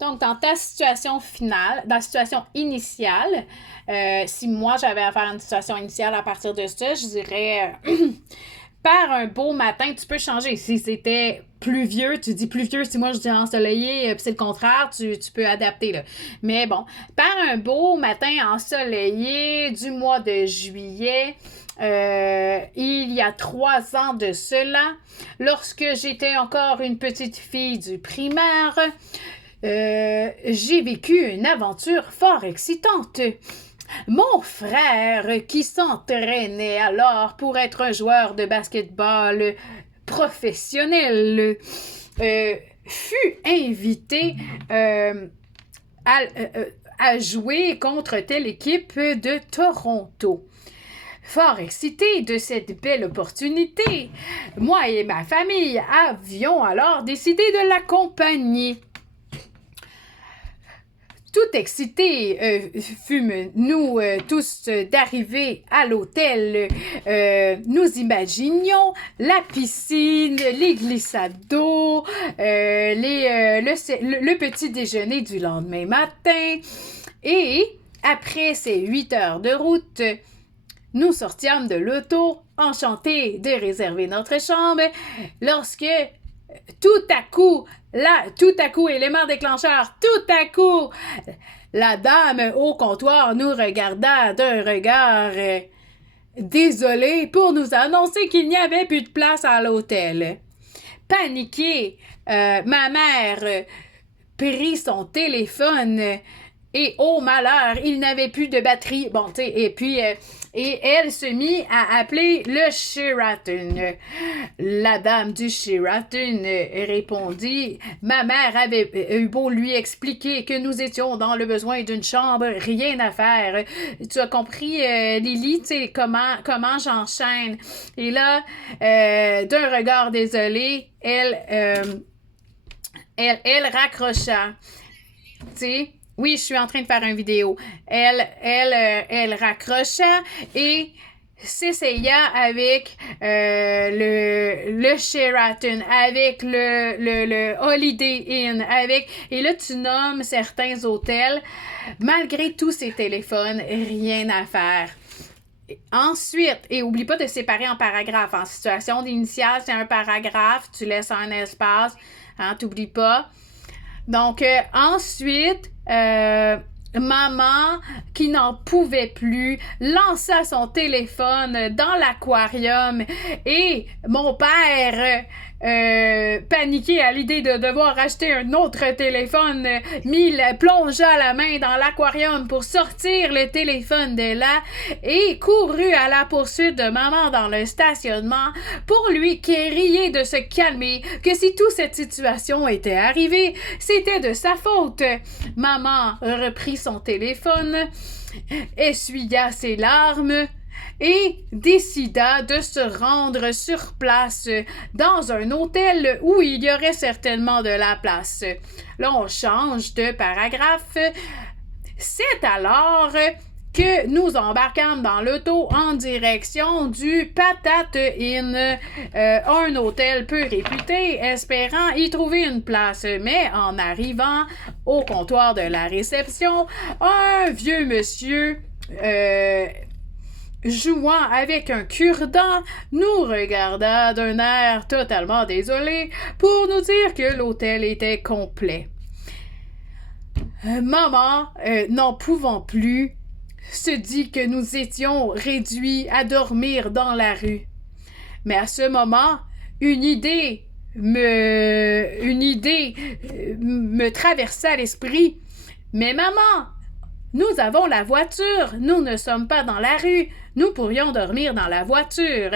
Donc, dans ta situation finale, dans la situation initiale, si moi j'avais à faire une situation initiale à partir de ça, je dirais par un beau matin, tu peux changer. Si c'était pluvieux, tu dis pluvieux. Si moi je dis ensoleillé, puis c'est le contraire, tu peux adapter. Là. Mais bon, par un beau matin ensoleillé du mois de juillet, il y a 3 ans de cela, lorsque j'étais encore une petite fille du primaire, j'ai vécu une aventure fort excitante. Mon frère, qui s'entraînait alors pour être un joueur de basketball professionnel, fut invité à jouer contre telle équipe de Toronto. Fort excité de cette belle opportunité, moi et ma famille avions alors décidé de l'accompagner. Tout excités fûmes-nous tous d'arriver à l'hôtel. Nous imaginions la piscine, les glissades d'eau, le petit déjeuner du lendemain matin. Et après ces 8 heures de route, nous sortîmes de l'auto, enchantés de réserver notre chambre, lorsque tout à coup, élément déclencheur, tout à coup, la dame au comptoir nous regarda d'un regard désolé pour nous annoncer qu'il n'y avait plus de place à l'hôtel. Paniquée, ma mère prit son téléphone et oh malheur, il n'avait plus de batterie. Bon, tu sais, et puis et elle se mit à appeler le Sheraton. La dame du Sheraton répondit: ma mère avait eu beau lui expliquer que nous étions dans le besoin d'une chambre, rien à faire. Tu as compris, Lily, tu sais, comment j'enchaîne. Et là, d'un regard désolé, elle raccrocha. Tu sais, oui, je suis en train de faire une vidéo. Elle raccrocha et s'essaya avec le Sheraton, avec le Holiday Inn, et là, tu nommes certains hôtels. Malgré tous ces téléphones, rien à faire. Ensuite, et oublie pas de séparer en paragraphes. En situation d'initiale, c'est un paragraphe, tu laisses un espace, hein, t'oublies pas. Donc, ensuite, maman, qui n'en pouvait plus, lança son téléphone dans l'aquarium et mon père, paniqué à l'idée de devoir acheter un autre téléphone, plongea la main dans l'aquarium pour sortir le téléphone de là et courut à la poursuite de maman dans le stationnement pour lui crier de se calmer, que si toute cette situation était arrivée, c'était de sa faute. Maman reprit son téléphone, essuya ses larmes et décida de se rendre sur place dans un hôtel où il y aurait certainement de la place. Là, on change de paragraphe. C'est alors que nous embarquâmes dans l'auto en direction du Patate Inn, un hôtel peu réputé, espérant y trouver une place. Mais en arrivant au comptoir de la réception, un vieux monsieur jouant avec un cure-dent, nous regarda d'un air totalement désolé pour nous dire que l'hôtel était complet. Maman, n'en pouvant plus, se dit que nous étions réduits à dormir dans la rue. Mais à ce moment, une idée me traversa l'esprit. Mais maman, nous avons la voiture, nous ne sommes pas dans la rue, nous pourrions dormir dans la voiture.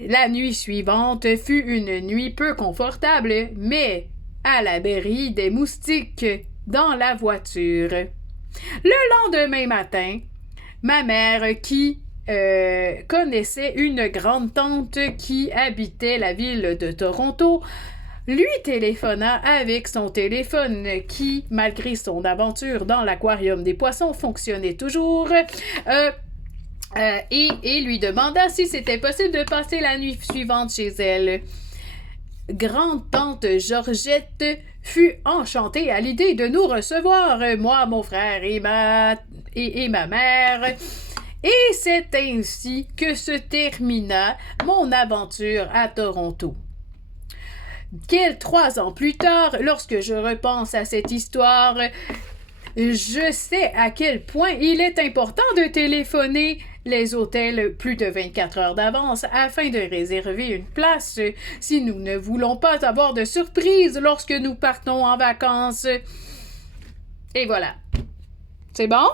La nuit suivante fut une nuit peu confortable, mais à l'abri des moustiques dans la voiture. Le lendemain matin, ma mère, qui connaissait une grande tante qui habitait la ville de Toronto, lui téléphona avec son téléphone qui, malgré son aventure dans l'aquarium des poissons, fonctionnait toujours. Et lui demanda si c'était possible de passer la nuit suivante chez elle. Grande-tante Georgette fut enchanté à l'idée de nous recevoir, moi, mon frère et ma mère. Et c'est ainsi que se termina mon aventure à Toronto. 3 ans plus tard, lorsque je repense à cette histoire, je sais à quel point il est important de téléphoner les hôtels plus de 24 heures d'avance afin de réserver une place si nous ne voulons pas avoir de surprise lorsque nous partons en vacances. Et voilà. C'est bon?